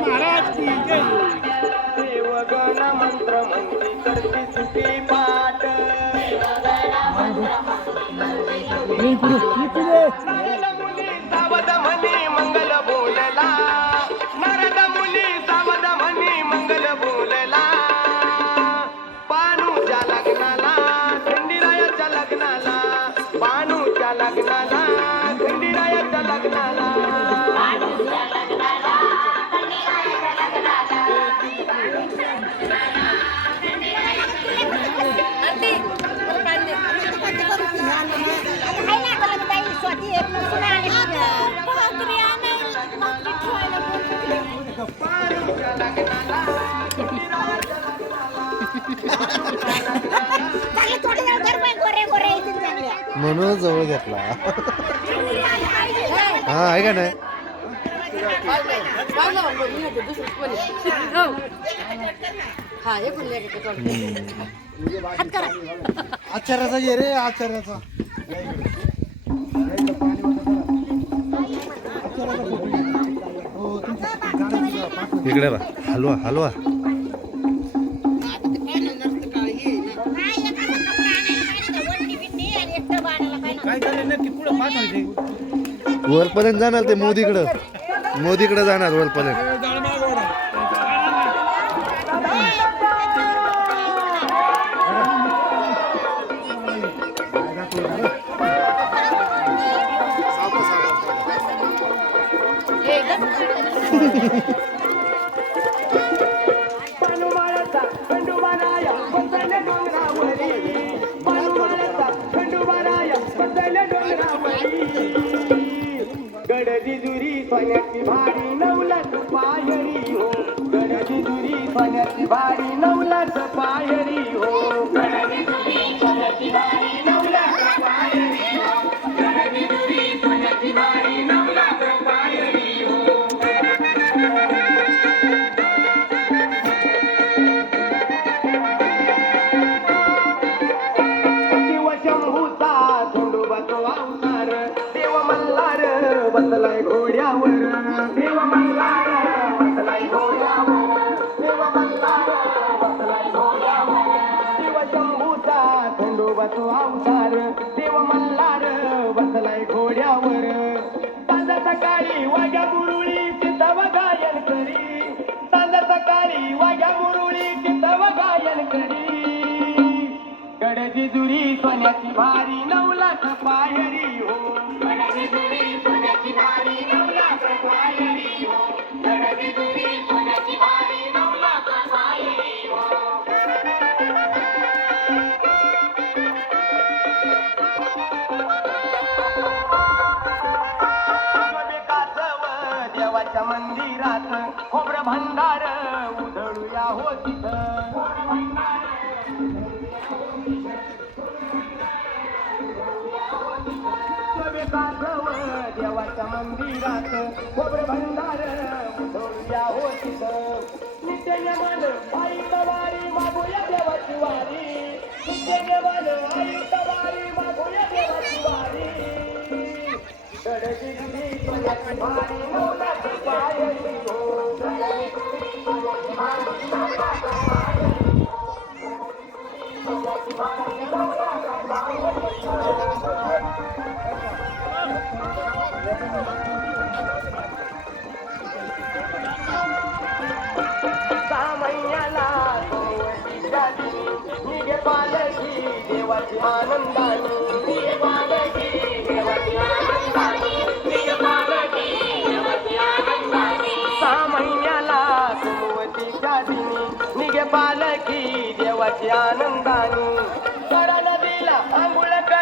महाराज की जय. देवगण मंत्र मंत्री करती सुखी म्हणून जवळ घेतला. हा आहे का नाही. आचार्याचा ये रे आचार्याचा. इकडे बा हलवा हलवा. वरपर्यंत जाणार ते मोदीकडं. मोदीकडे जाणार वरपर्यंत. गडदी दुरी सोन्याची भारी नवलत पायरी हो. गडदी दुरी सोन्याची भारी तो अवतार. देव मल्हार बसलाय घोड्यावर. तांदा सकाळी वाग्या बुरुळी चितव गायन करी. तांदा सकाळी वाग्या बुरुळी चितव गायन करी. गडजी जुरी सोन्याची भारी नऊ पायरी हो. गडजी जुरी सोन्याची भारी देवाच्या मंदिरात खोबर भंडार उधळूया होती नित्य आई तवारी मागूया देवाची वारी. नित्य आई तवारी मागूया देवाची वारी. भारी नवलाची पायरी हो. देवाची आनंदाने. करा नदीला आंघोळ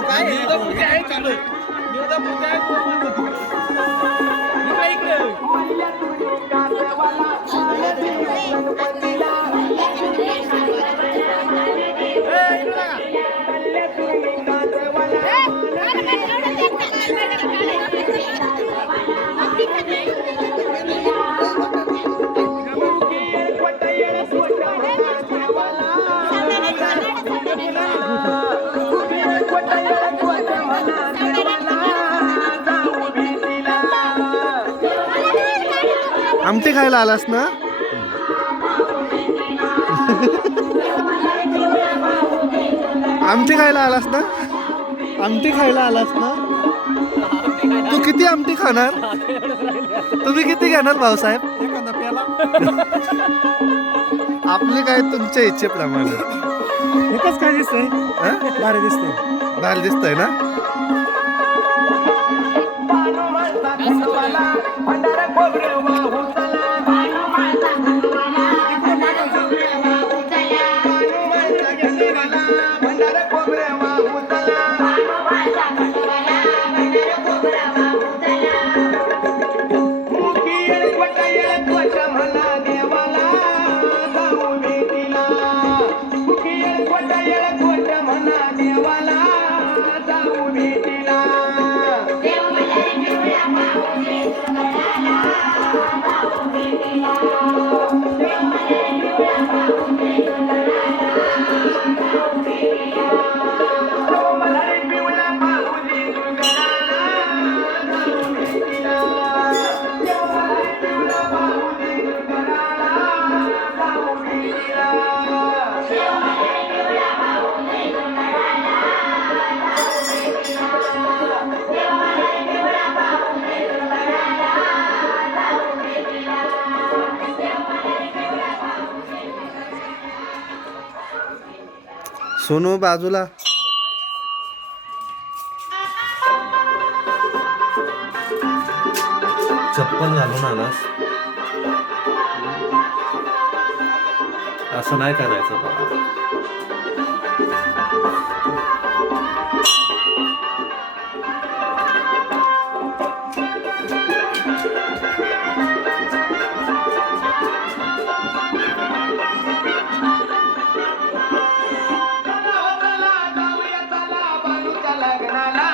काय? निवदापुरती आहे चालू निवदापुरती आहे? इकडे आमटी खायला आलास ना? आमटी खायला आलास ना? आमटी खायला आलास ना? तू किती आमटी खाणार? तुम्ही किती घेणार भाऊसाहेब? आपली काय तुमच्या इच्छेप्रमाणे. एकच काय दिसतंय? हं? भारी दिसतंय. भारी दिसतंय ना? सोनू बाजूला. चप्पल घालून आलास? असं नाही करायचं बाबा लगना